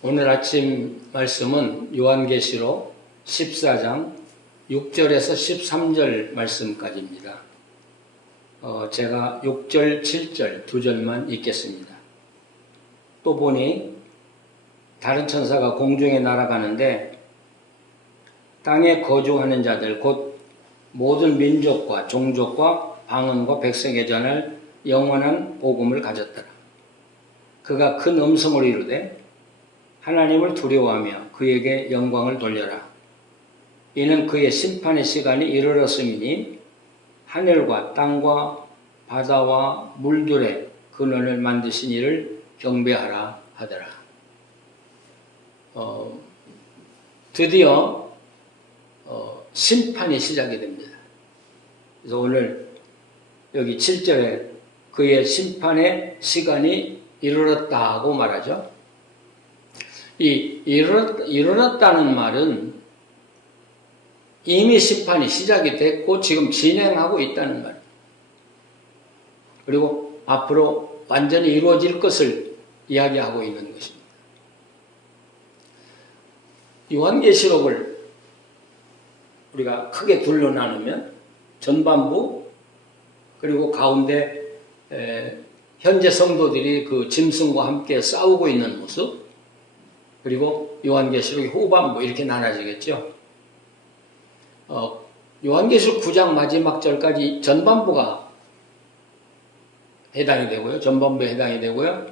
오늘 아침 말씀은 요한계시록 14장 6절에서 13절 말씀까지입니다. 제가 6절, 7절 두 절만 읽겠습니다. 또 보니 다른 천사가 공중에 날아가는데 땅에 거주하는 자들 곧 모든 민족과 종족과 방언과 백성에 전할 영원한 복음을 가졌더라. 그가 큰 음성으로 이르되 하나님을 두려워하며 그에게 영광을 돌려라. 이는 그의 심판의 시간이 이르렀음이니 하늘과 땅과 바다와 물들의 근원을 만드신 이를 경배하라 하더라. 드디어 심판이 시작이 됩니다. 그래서 오늘 여기 7절에 그의 심판의 시간이 이르렀다고 말하죠. 이 이르렀다는 말은 이미 심판이 시작이 됐고 지금 진행하고 있다는 말. 그리고 앞으로 완전히 이루어질 것을 이야기하고 있는 것입니다. 요한계시록을 우리가 크게 둘로 나누면 전반부 그리고 가운데 현재 성도들이 그 짐승과 함께 싸우고 있는 모습 그리고 요한계시록의 후반부 이렇게 나눠지겠죠. 요한계시록 9장 마지막 절까지 전반부가 해당이 되고요. 전반부에 해당이 되고요.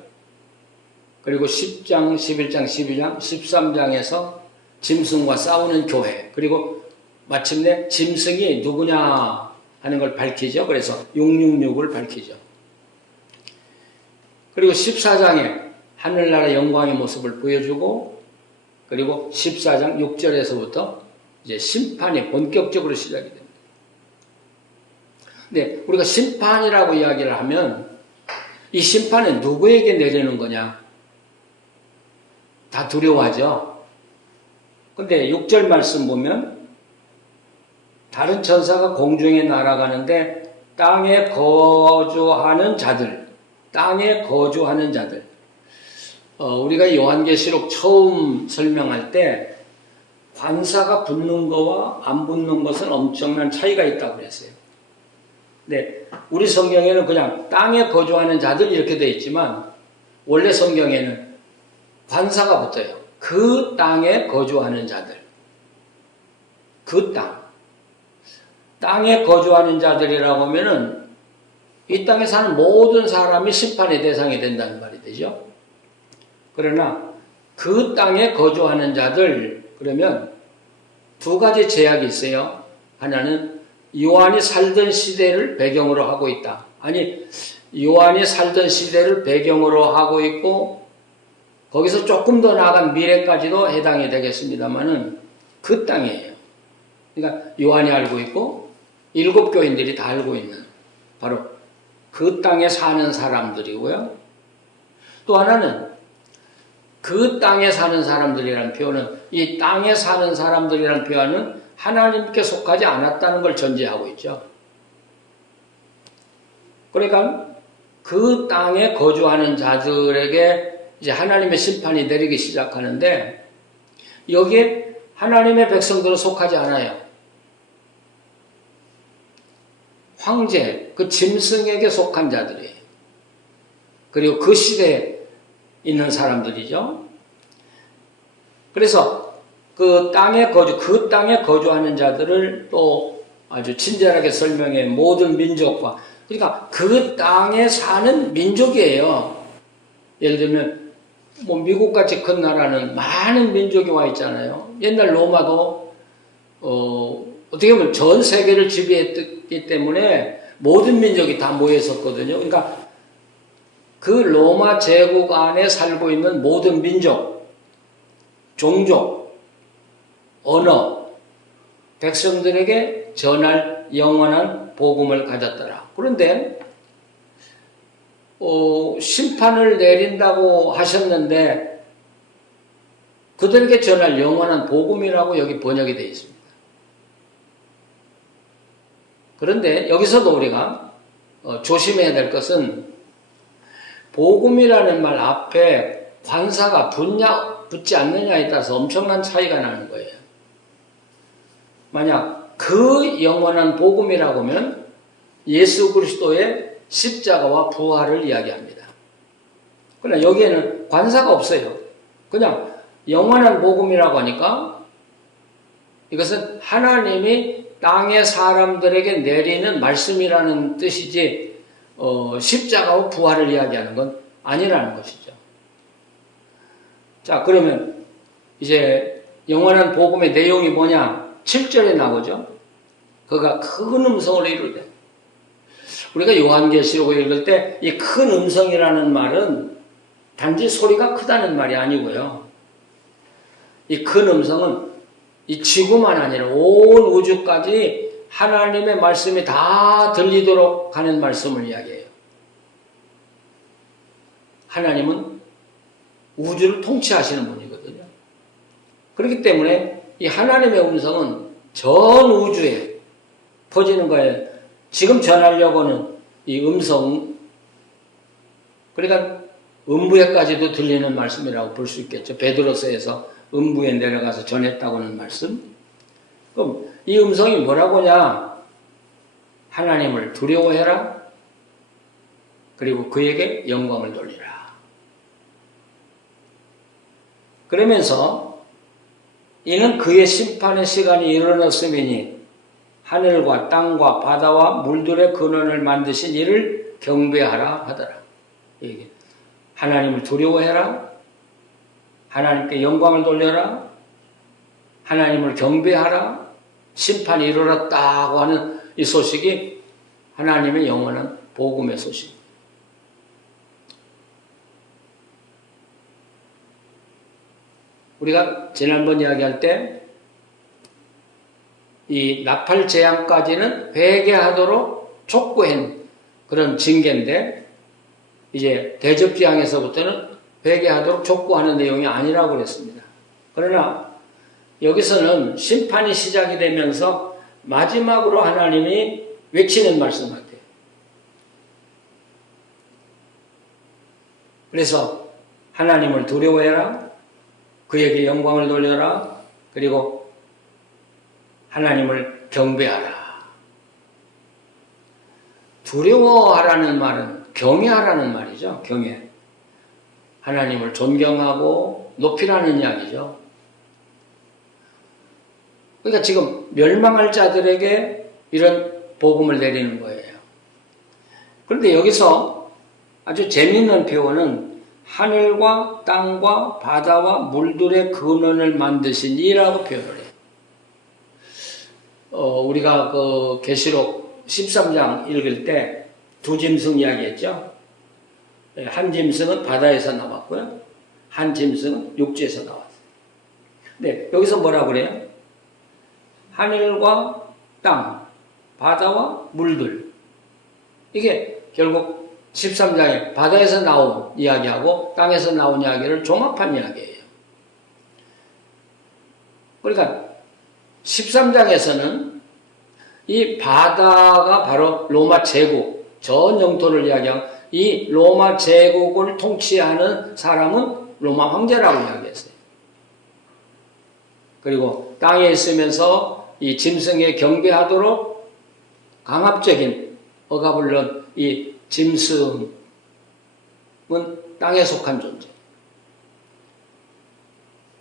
그리고 10장, 11장, 12장, 13장에서 짐승과 싸우는 교회 그리고 마침내 짐승이 누구냐 하는 걸 밝히죠. 그래서 666을 밝히죠. 그리고 14장에 하늘나라 영광의 모습을 보여주고 그리고 14장 6절에서부터 이제 심판이 본격적으로 시작이 됩니다. 근데 우리가 심판이라고 이야기를 하면 이 심판은 누구에게 내리는 거냐? 다 두려워하죠. 근데 6절 말씀 보면 다른 천사가 공중에 날아가는데 땅에 거주하는 자들 우리가 요한계시록 처음 설명할 때 관사가 붙는 거와 안 붙는 것은 엄청난 차이가 있다고 그랬어요. 근데 우리 성경에는 그냥 땅에 거주하는 자들 이렇게 되어 있지만 원래 성경에는 관사가 붙어요. 그 땅에 거주하는 자들. 그 땅에 거주하는 자들이라고 하면은 이 땅에 사는 모든 사람이 심판의 대상이 된다는 말이 되죠. 그러나 그 땅에 거주하는 자들 그러면 두 가지 제약이 있어요. 하나는 요한이 살던 시대를 배경으로 하고 있다. 아니 요한이 살던 시대를 배경으로 하고 있고 거기서 조금 더 나아간 미래까지도 해당이 되겠습니다만은 그 땅이에요. 그러니까 요한이 알고 있고 일곱 교인들이 다 알고 있는 바로 그 땅에 사는 사람들이고요. 또 하나는 그 땅에 사는 사람들이라는 표현은 이 땅에 사는 사람들이라는 표현은 하나님께 속하지 않았다는 걸 전제하고 있죠. 그러니까 그 땅에 거주하는 자들에게 이제 하나님의 심판이 내리기 시작하는데 여기에 하나님의 백성들은 속하지 않아요. 황제, 그 짐승에게 속한 자들이에요. 그리고 그 시대에 있는 사람들이죠. 그래서 그 땅에 거주하는 자들을 또 아주 친절하게 설명해 모든 민족과 그러니까 그 땅에 사는 민족이에요. 예를 들면 뭐 미국같이 큰 나라는 많은 민족이 와 있잖아요. 옛날 로마도 어떻게 보면 전 세계를 지배했기 때문에 모든 민족이 다 모여 있었거든요. 그러니까 그 로마 제국 안에 살고 있는 모든 민족, 종족, 언어, 백성들에게 전할 영원한 복음을 가졌더라. 그런데 심판을 내린다고 하셨는데 그들에게 전할 영원한 복음이라고 여기 번역이 되어 있습니다. 그런데 여기서도 우리가 조심해야 될 것은 복음이라는 말 앞에 관사가 붙지 않느냐에 따라서 엄청난 차이가 나는 거예요. 만약 그 영원한 복음이라고 하면 예수 그리스도의 십자가와 부활을 이야기합니다. 그러나 여기에는 관사가 없어요. 그냥 영원한 복음이라고 하니까 이것은 하나님이 땅의 사람들에게 내리는 말씀이라는 뜻이지 십자가와 부활을 이야기하는 건 아니라는 것이죠. 자, 그러면 이제 영원한 복음의 내용이 뭐냐? 7절에 나오죠. 그가 큰 음성으로 이르되, 우리가 요한계시록을 읽을 때 이 큰 음성이라는 말은 단지 소리가 크다는 말이 아니고요. 이 큰 음성은 이 지구만 아니라 온 우주까지 하나님의 말씀이 다 들리도록 하는 말씀을 이야기해요. 하나님은 우주를 통치하시는 분이거든요. 그렇기 때문에 이 하나님의 음성은 전 우주에 퍼지는 거예요. 지금 전하려고 하는 이 음성, 그러니까 음부에까지도 들리는 말씀이라고 볼 수 있겠죠. 베드로서에서 음부에 내려가서 전했다고 하는 말씀. 그럼 이 음성이 뭐라고 하냐? 하나님을 두려워해라. 그리고 그에게 영광을 돌리라. 그러면서 이는 그의 심판의 시간이 이르렀음이니 하늘과 땅과 바다와 물들의 근원을 만드신 이를 경배하라 하더라. 하나님을 두려워해라. 하나님께 영광을 돌려라. 하나님을 경배하라. 심판이 이르렀다고 하는 이 소식이 하나님의 영원한 복음의 소식. 우리가 지난번 이야기할 때 이 나팔 재앙까지는 회개하도록 촉구한 그런 징계인데 이제 대접재앙에서부터는 회개하도록 촉구하는 내용이 아니라고 그랬습니다. 그러나 여기서는 심판이 시작이 되면서 마지막으로 하나님이 외치는 말씀 같아요. 그래서 하나님을 두려워해라. 그에게 영광을 돌려라. 그리고 하나님을 경배하라. 두려워하라는 말은 경외하라는 말이죠. 경외. 하나님을 존경하고 높이라는 이야기죠. 그러니까 지금 멸망할 자들에게 이런 복음을 내리는 거예요. 그런데 여기서 아주 재미있는 표현은 하늘과 땅과 바다와 물들의 근원을 만드신 이라고 표현을 해요. 우리가 그 계시록 13장 읽을 때 두 짐승 이야기했죠. 한 짐승은 바다에서 나왔고요. 한 짐승은 육지에서 나왔어요. 네, 여기서 뭐라 그래요? 하늘과 땅, 바다와 물들. 이게 결국 13장에 바다에서 나온 이야기하고 땅에서 나온 이야기를 종합한 이야기예요. 그러니까 13장에서는 이 바다가 바로 로마 제국, 전 영토를 이야기하고 이 로마 제국을 통치하는 사람은 로마 황제라고 이야기했어요. 그리고 땅에 있으면서 이 짐승에 경배하도록 강압적인 억압을 넣은 이 짐승은 땅에 속한 존재.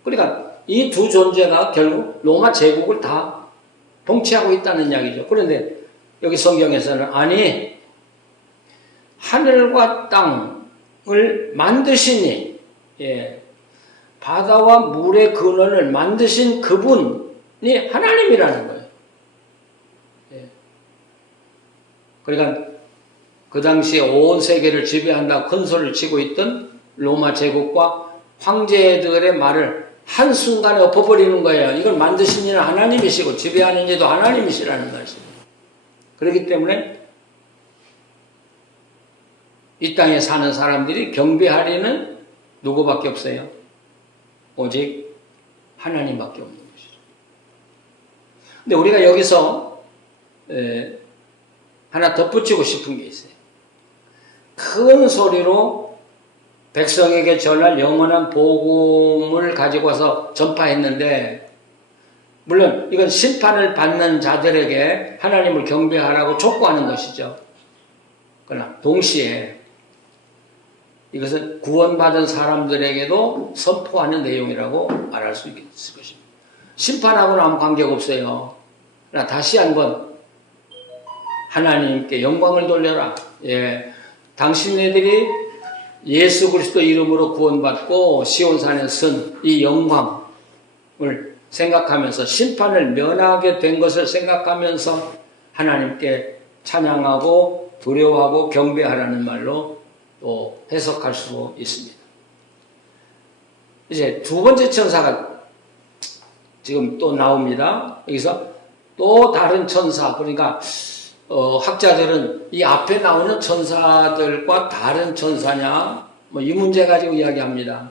그러니까 이 두 존재가 결국 로마 제국을 다 통치하고 있다는 이야기죠. 그런데 여기 성경에서는 아니, 하늘과 땅을 만드시니, 바다와 물의 근원을 만드신 그분이 하나님이라는 거예요. 그러니까 그 당시에 온 세계를 지배한다고 큰 소리를 치고 있던 로마 제국과 황제들의 말을 한순간에 엎어버리는 거예요. 이걸 만드신 이는 하나님이시고 지배하는 이도 하나님이시라는 말씀이에요. 그렇기 때문에 이 땅에 사는 사람들이 경배하리는 누구밖에 없어요? 오직 하나님밖에 없는 것이죠. 근데 우리가 여기서 하나 덧붙이고 싶은 게 있어요. 큰 소리로 백성에게 전할 영원한 복음을 가지고 와서 전파했는데, 물론 이건 심판을 받는 자들에게 하나님을 경배하라고 촉구하는 것이죠. 그러나 동시에 이것은 구원받은 사람들에게도 선포하는 내용이라고 말할 수 있을 것입니다. 심판하고는 아무 관계가 없어요. 그러나 다시 한번 하나님께 영광을 돌려라. 예, 당신네들이 예수 그리스도 이름으로 구원받고 시온산에 선 이 영광을 생각하면서 심판을 면하게 된 것을 생각하면서 하나님께 찬양하고 두려워하고 경배하라는 말로 또 해석할 수 있습니다. 이제 두 번째 천사가 지금 또 나옵니다. 여기서 또 다른 천사, 그러니까 학자들은 이 앞에 나오는 천사들과 다른 천사냐, 뭐 이 문제 가지고 이야기합니다.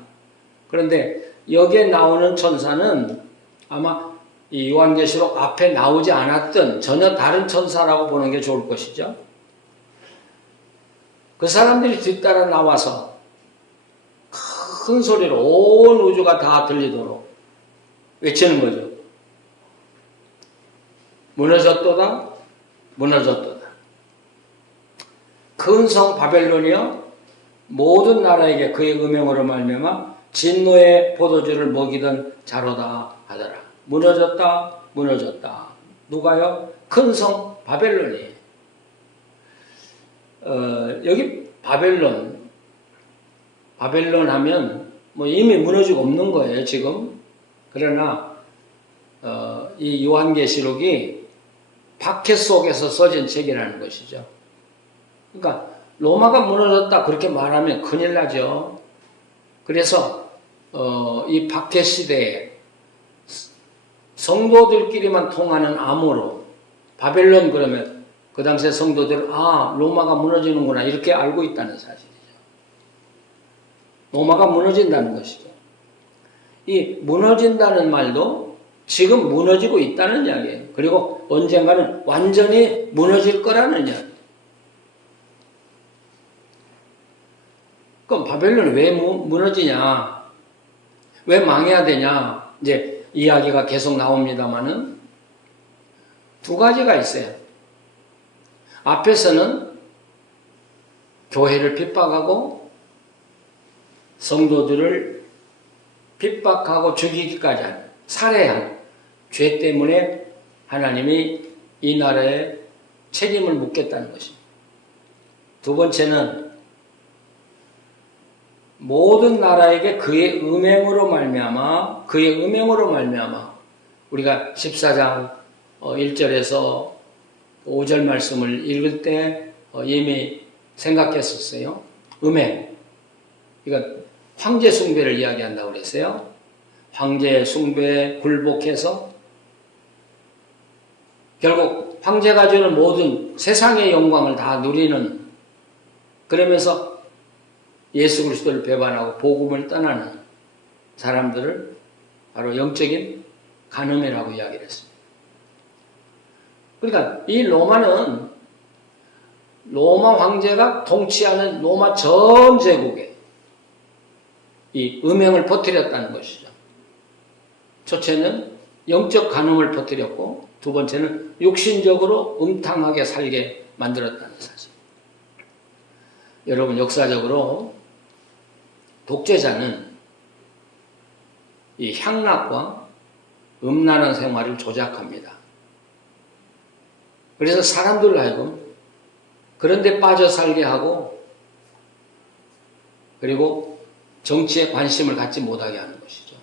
그런데 여기에 나오는 천사는 아마 이 요한계시록 앞에 나오지 않았던 전혀 다른 천사라고 보는 게 좋을 것이죠. 그 사람들이 뒤따라 나와서 큰 소리로 온 우주가 다 들리도록 외치는 거죠. 무너졌도다, 무너졌도다. 큰 성 바벨론이여 모든 나라에게 그의 음행으로 말미암아 진노의 포도주를 먹이던 자로다 하더라. 무너졌다, 무너졌다. 누가요? 큰 성 바벨론이. 여기 바벨론 하면 뭐 이미 무너지고 없는 거예요, 지금. 그러나 이 요한계시록이 박해 속에서 써진 책이라는 것이죠. 그러니까 로마가 무너졌다 그렇게 말하면 큰일 나죠. 그래서 이 박해 시대에 성도들끼리만 통하는 암호로 바벨론 그러면 그 당시에 성도들은 로마가 무너지는구나 이렇게 알고 있다는 사실이죠. 로마가 무너진다는 것이죠. 이 무너진다는 말도 지금 무너지고 있다는 이야기예요. 그리고 언젠가는 완전히 무너질 거라는 이야기예요. 그럼 바벨론이 왜 무너지냐? 왜 망해야 되냐? 이제 이야기가 계속 나옵니다만은 두 가지가 있어요. 앞에서는 교회를 핍박하고 성도들을 핍박하고 죽이기까지 한, 살해한 죄 때문에 하나님이 이 나라에 책임을 묻겠다는 것입니다. 두 번째는 모든 나라에게 그의 음행으로 말미암아 우리가 14장 1절에서 5절 말씀을 읽을 때 이미 생각했었어요. 음행. 이건 황제 숭배를 이야기한다고 그랬어요. 황제 숭배에 굴복해서 결국 황제가 주는 모든 세상의 영광을 다 누리는, 그러면서 예수 그리스도를 배반하고 복음을 떠나는 사람들을 바로 영적인 간음이라고 이야기를 했습니다. 그러니까 이 로마는 로마 황제가 통치하는 로마 전 제국에 이 음행을 퍼뜨렸다는 것이죠. 첫째는 영적 간음을 퍼뜨렸고 두 번째는 육신적으로 음탕하게 살게 만들었다는 사실. 여러분, 역사적으로 독재자는 이 향락과 음란한 생활을 조작합니다. 그래서 사람들을 하여금 그런 데 빠져 살게 하고 그리고 정치에 관심을 갖지 못하게 하는 것이죠.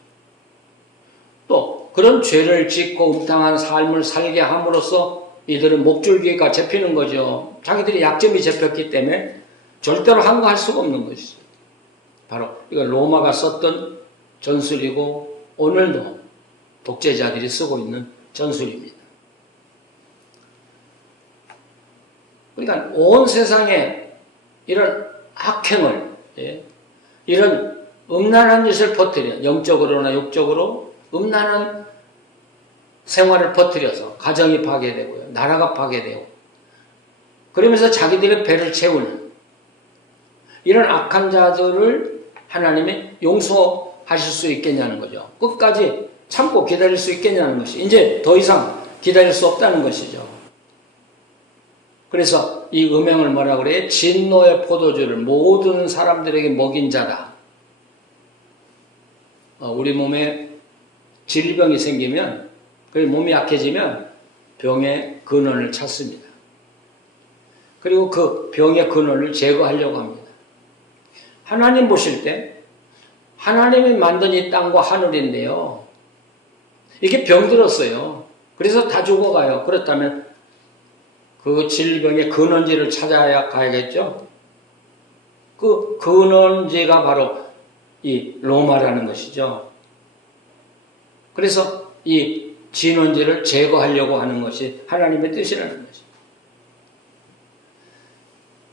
또 그런 죄를 짓고 음탕한 삶을 살게 함으로써 이들은 목줄기가 잡히는 거죠. 자기들이 약점이 잡혔기 때문에 절대로 항거할 수가 없는 것이죠. 바로 이건 로마가 썼던 전술이고 오늘도 독재자들이 쓰고 있는 전술입니다. 그러니까 온 세상에 이런 악행을, 이런 음란한 짓을 퍼뜨려, 영적으로나 육적으로 음란한 생활을 퍼뜨려서 가정이 파괴되고요, 나라가 파괴되고, 그러면서 자기들의 배를 채우는 이런 악한 자들을 하나님이 용서하실 수 있겠냐는 거죠. 끝까지 참고 기다릴 수 있겠냐는 것이 이제 더 이상 기다릴 수 없다는 것이죠. 그래서 이 음행을 뭐라 그래요? 진노의 포도주를 모든 사람들에게 먹인 자다. 우리 몸에 질병이 생기면, 몸이 약해지면 병의 근원을 찾습니다. 그리고 그 병의 근원을 제거하려고 합니다. 하나님 보실 때 하나님이 만든 이 땅과 하늘인데요. 이게 병들었어요. 그래서 다 죽어가요. 그렇다면 그 질병의 근원지를 찾아야 가야겠죠. 그 근원지가 바로 이 로마라는 것이죠. 그래서 이 진원지를 제거하려고 하는 것이 하나님의 뜻이라는 것이죠.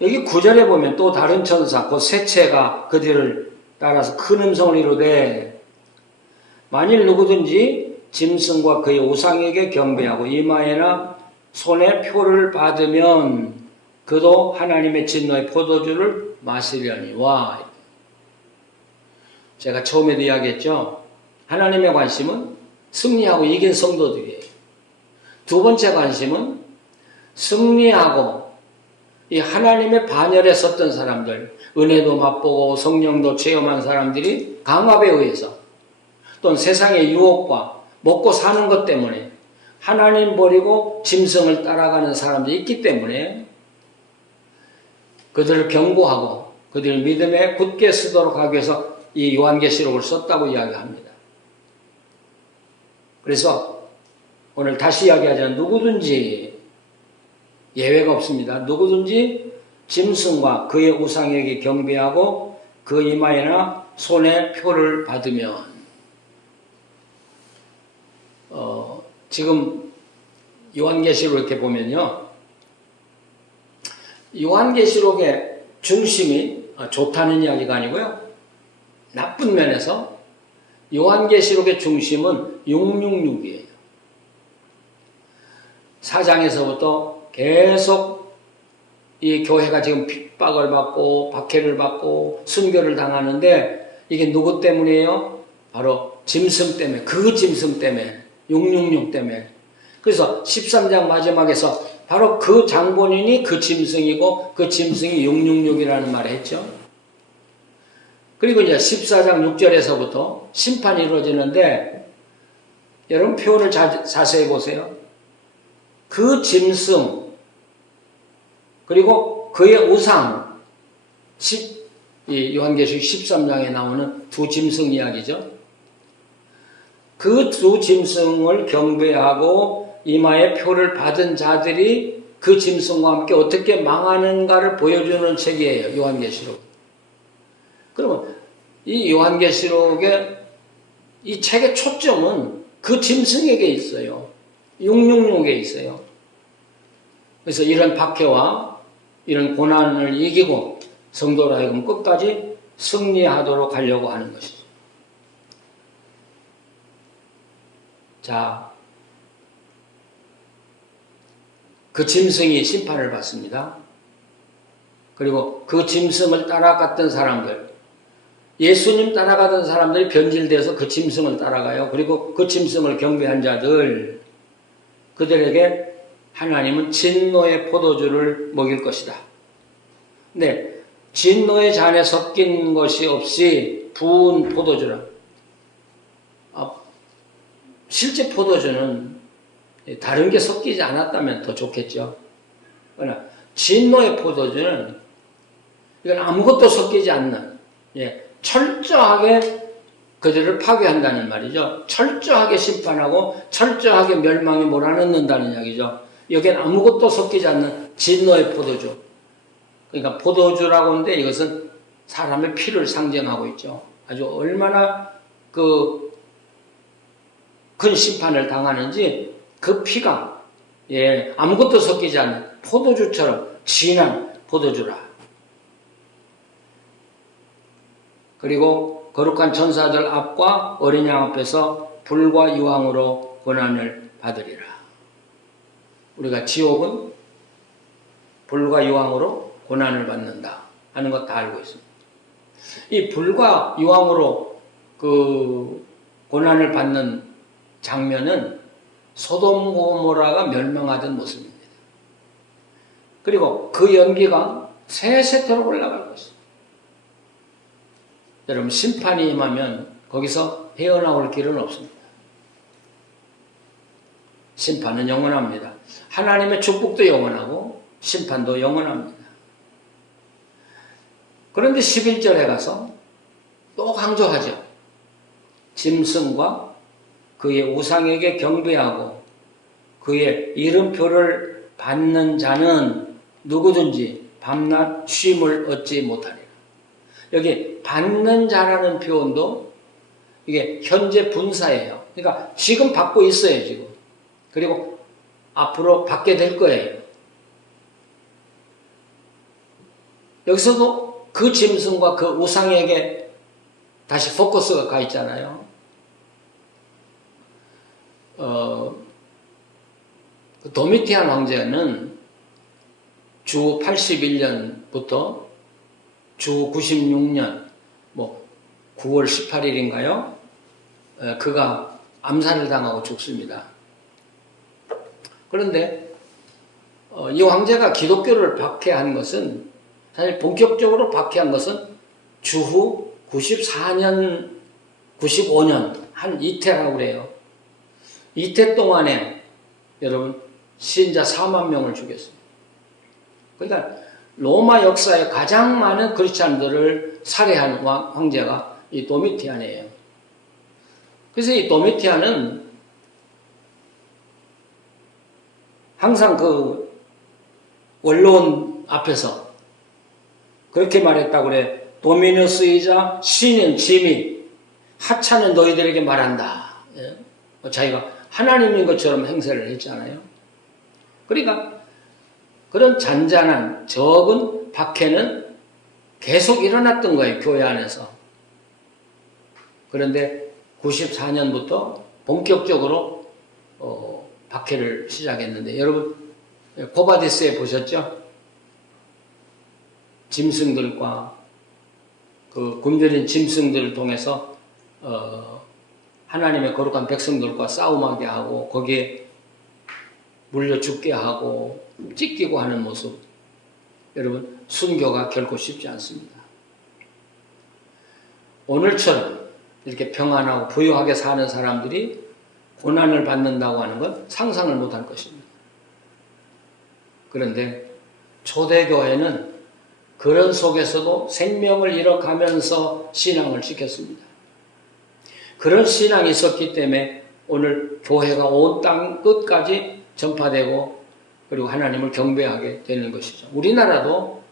여기 9절에 보면 또 다른 천사, 그 셋째가 그 뒤를 따라서 큰 음성을 이루되 만일 누구든지 짐승과 그의 우상에게 경배하고 이마에나 손에 표를 받으면 그도 하나님의 진노의 포도주를 마시려니와. 제가 처음에도 이야기했죠. 하나님의 관심은 승리하고 이긴 성도들이에요. 두 번째 관심은 승리하고 이 하나님의 반열에 섰던 사람들, 은혜도 맛보고 성령도 체험한 사람들이 강압에 의해서 또는 세상의 유혹과 먹고 사는 것 때문에 하나님 버리고 짐승을 따라가는 사람들이 있기 때문에 그들을 경고하고 그들을 믿음에 굳게 서도록 하기 위해서 이 요한계시록을 썼다고 이야기합니다. 그래서 오늘 다시 이야기하자면 누구든지 예외가 없습니다. 누구든지 짐승과 그의 우상에게 경배하고 그 이마에나 손에 표를 받으면 지금 요한계시록 이렇게 보면요. 요한계시록의 중심이 좋다는 이야기가 아니고요. 나쁜 면에서 요한계시록의 중심은 666이에요. 4장에서부터 계속 이 교회가 지금 핍박을 받고 박해를 받고 순교를 당하는데 이게 누구 때문이에요? 바로 짐승 때문에, 그 짐승 때문에, 666 때문에. 그래서 13장 마지막에서 바로 그 장본인이 그 짐승이고 그 짐승이 666이라는 말을 했죠. 그리고 이제 14장 6절에서부터 심판이 이루어지는데 여러분 표현을 자세히 보세요. 그 짐승 그리고 그의 우상 이 요한계시록 13장에 나오는 두 짐승 이야기죠. 그 두 짐승을 경배하고 이마에 표를 받은 자들이 그 짐승과 함께 어떻게 망하는가를 보여주는 책이에요. 요한계시록. 그러면 이 요한계시록의 이 책의 초점은 그 짐승에게 있어요. 666에 있어요. 그래서 이런 박해와 이런 고난을 이기고 성도로 하여금 끝까지 승리하도록 하려고 하는 것이죠. 자, 그 짐승이 심판을 받습니다. 그리고 그 짐승을 따라갔던 사람들, 예수님 따라가던 사람들이 변질돼서 그 짐승을 따라가요. 그리고 그 짐승을 경배한 자들, 그들에게 하나님은 진노의 포도주를 먹일 것이다. 네, 진노의 잔에 섞인 것이 없이 부은 포도주라. 실제 포도주는 다른 게 섞이지 않았다면 더 좋겠죠. 그러나 진노의 포도주는 이건 아무것도 섞이지 않는, 철저하게 그들을 파괴한다는 말이죠. 철저하게 심판하고 철저하게 멸망에 몰아넣는다는 이야기죠. 여기엔 아무것도 섞이지 않는 진노의 포도주. 그러니까 포도주라고 하는데 이것은 사람의 피를 상징하고 있죠. 아주 얼마나 큰 심판을 당하는지 그 피가 아무것도 섞이지 않는 포도주처럼 진한 포도주라. 그리고 거룩한 천사들 앞과 어린 양 앞에서 불과 유황으로 고난을 받으리라. 우리가 지옥은 불과 유황으로 고난을 받는다 하는 것 다 알고 있습니다. 이 불과 유황으로 그 고난을 받는 장면은 소돔 고모라가 멸망하던 모습입니다. 그리고 그 연기가 세세토록 올라갈 것입니다. 여러분, 심판이 임하면 거기서 헤어나올 길은 없습니다. 심판은 영원합니다. 하나님의 축복도 영원하고 심판도 영원합니다. 그런데 11절에 가서 또 강조하죠. 짐승과 그의 우상에게 경배하고 그의 이름표를 받는 자는 누구든지 밤낮 쉼을 얻지 못하리라. 여기 받는 자라는 표현도 이게 현재 분사예요. 그러니까 지금 받고 있어요, 지금. 그리고 앞으로 받게 될 거예요. 여기서도 그 짐승과 그 우상에게 다시 포커스가 가 있잖아요. 도미티안 황제는 주 81년부터 주 96년, 9월 18일인가요? 그가 암살을 당하고 죽습니다. 그런데 이 황제가 기독교를 박해한 것은, 사실 본격적으로 박해한 것은 주후 94년, 95년 한 이태라고 그래요. 이태 동안에 여러분 신자 4만 명을 죽였습니다. 그러니까 로마 역사에 가장 많은 크리스찬들을 살해한 황제가 이 도미티안이에요. 그래서 이 도미티안은 항상 그 원로원 앞에서 그렇게 말했다고 그래. 도미누스이자 신인 짐이 하찮은 너희들에게 말한다. 자기가 하나님인 것처럼 행세를 했잖아요. 그러니까 그런 잔잔한 적은 박해는 계속 일어났던 거예요, 교회 안에서. 그런데 94년부터 본격적으로 박해를 시작했는데, 여러분 고바디스에 보셨죠? 짐승들과 그 굶주린 짐승들을 통해서 하나님의 거룩한 백성들과 싸움하게 하고 거기에 물려 죽게 하고 찢기고 하는 모습. 여러분, 순교가 결코 쉽지 않습니다. 오늘처럼 이렇게 평안하고 부유하게 사는 사람들이 고난을 받는다고 하는 건 상상을 못할 것입니다. 그런데 초대교회는 그런 속에서도 생명을 잃어가면서 신앙을 지켰습니다. 그런 신앙이 있었기 때문에 오늘 교회가 온 땅 끝까지 전파되고 그리고 하나님을 경배하게 되는 것이죠. 우리나라도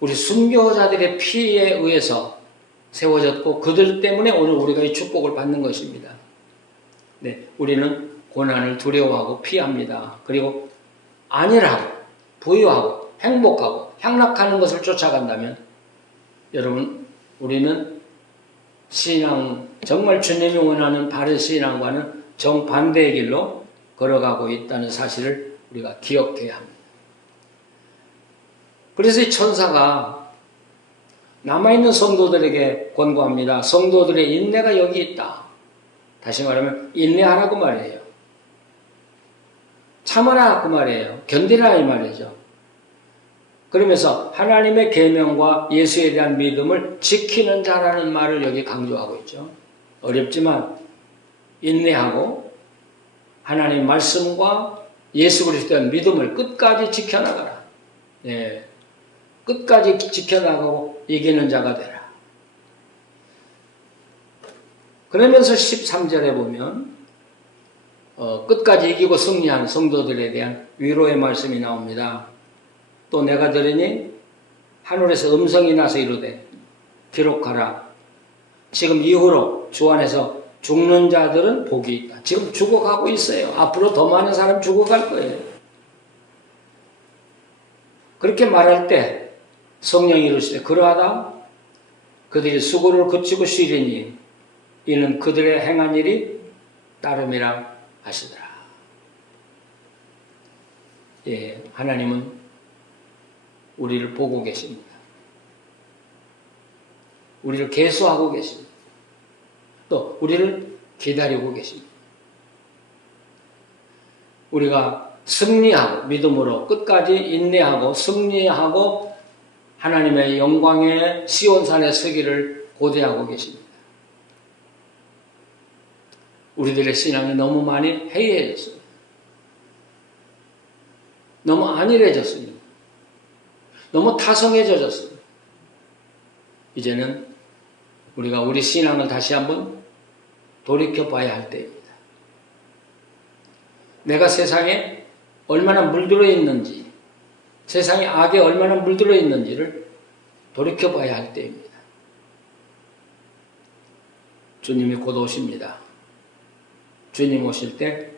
우리 순교자들의 피에 의해서 세워졌고 그들 때문에 오늘 우리가 이 축복을 받는 것입니다. 네, 우리는 고난을 두려워하고 피합니다. 그리고 안일하고 부유하고 행복하고 향락하는 것을 쫓아간다면 여러분, 우리는 신앙, 정말 주님이 원하는 바른 신앙과는 정반대의 길로 걸어가고 있다는 사실을 우리가 기억해야 합니다. 그래서 이 천사가 남아있는 성도들에게 권고합니다. 성도들의 인내가 여기 있다. 다시 말하면 인내하라고 말이에요. 참아라 그 말이에요. 견디라 이 말이죠. 그러면서 하나님의 계명과 예수에 대한 믿음을 지키는 자라는 말을 여기 강조하고 있죠. 어렵지만 인내하고 하나님 말씀과 예수 그리스도에 대한 믿음을 끝까지 지켜나가라. 예, 끝까지 지켜나가고 이기는 자가 되라. 그러면서 13절에 보면 끝까지 이기고 승리한 성도들에 대한 위로의 말씀이 나옵니다. 또 내가 들으니 하늘에서 음성이 나서 이르되 기록하라. 지금 이후로 주 안에서 죽는 자들은 복이 있다. 지금 죽어가고 있어요. 앞으로 더 많은 사람 죽어갈 거예요. 그렇게 말할 때 성령이 이르시되 그러하다 그들이 수고를 그치고 쉬리니 이는 그들의 행한 일이 따름이라 하시더라. 예, 하나님은 우리를 보고 계십니다. 우리를 계수하고 계십니다. 또 우리를 기다리고 계십니다. 우리가 승리하고 믿음으로 끝까지 인내하고 승리하고 하나님의 영광의 시온산에 서기를 고대하고 계십니다. 우리들의 신앙이 너무 많이 해이해졌습니다. 너무 안일해졌습니다. 너무 타성해졌습니다. 이제는 우리가 우리 신앙을 다시 한번 돌이켜봐야 할 때입니다. 내가 세상에 얼마나 물들어 있는지, 세상에 악에 얼마나 물들어 있는지를 돌이켜봐야 할 때입니다. 주님이 곧 오십니다. 주님 오실 때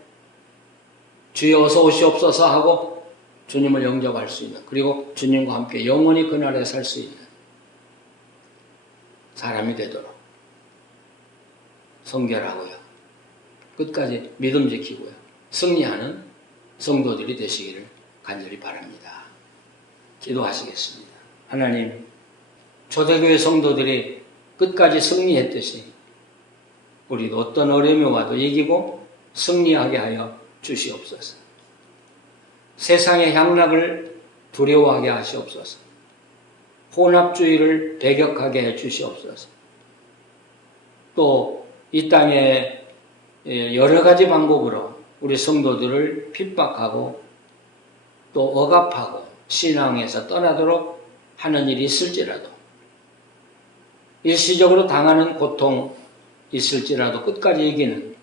주여 어서 오시옵소서 하고 주님을 영접할 수 있는, 그리고 주님과 함께 영원히 그날에 살 수 있는 사람이 되도록 성결하고요, 끝까지 믿음 지키고요, 승리하는 성도들이 되시기를 간절히 바랍니다. 기도하시겠습니다. 하나님, 초대교회 성도들이 끝까지 승리했듯이 우리도 어떤 어려움이 와도 이기고 승리하게 하여 주시옵소서. 세상의 향락을 두려워하게 하시옵소서. 혼합주의를 배격하게 해 주시옵소서. 또 이 땅에 여러 가지 방법으로 우리 성도들을 핍박하고 또 억압하고 신앙에서 떠나도록 하는 일이 있을지라도, 일시적으로 당하는 고통 있을지라도 끝까지 이기는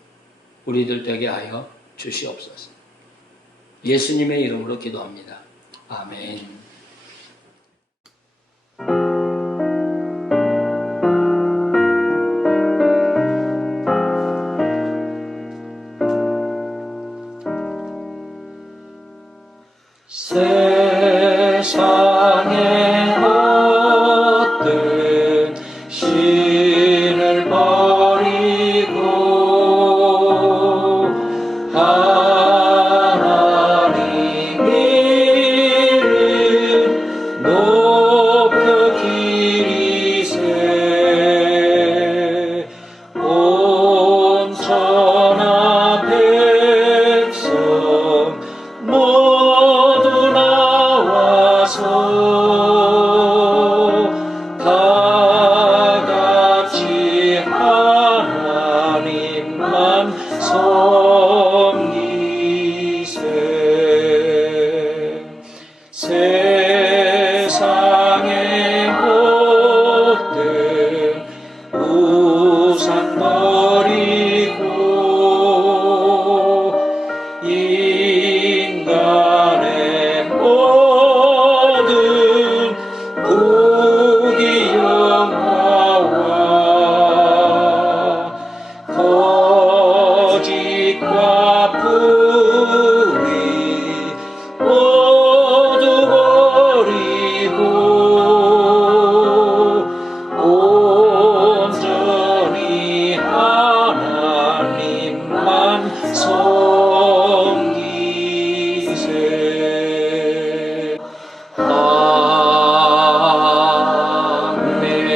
우리들 되게 하여 주시옵소서. 예수님의 이름으로 기도합니다. 아멘. 세상의 것들 신을 버리고 하나님 이름 높여 기리세. 온 천하 백성 모두 나와서 다 같이 하나님만 섬기세. 세상의 것들 우상 버리고 인간의 모든 부귀 영화와 거짓과 불의 모두 버리고 온전히 하나님만 섬기세. 아멘.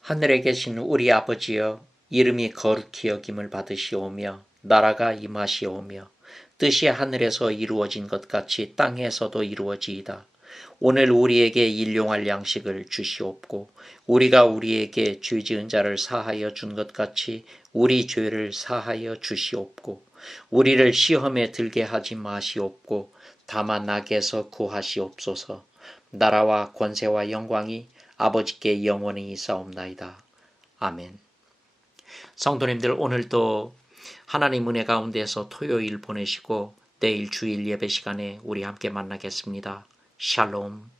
하늘에 계신 우리 아버지여, 이름이 거룩히 여김을 받으시오며 나라가 임하시오며 뜻이 하늘에서 이루어진 것 같이 땅에서도 이루어지이다. 오늘 우리에게 일용할 양식을 주시옵고 우리가 우리에게 죄 지은 자를 사하여 준 것 같이 우리 죄를 사하여 주시옵고 우리를 시험에 들게 하지 마시옵고 다만 악에서 구하시옵소서. 나라와 권세와 영광이 아버지께 영원히 있사옵나이다. 아멘. 성도님들, 오늘도 하나님 은혜 가운데서 토요일 보내시고 내일 주일 예배 시간에 우리 함께 만나겠습니다. 샬롬.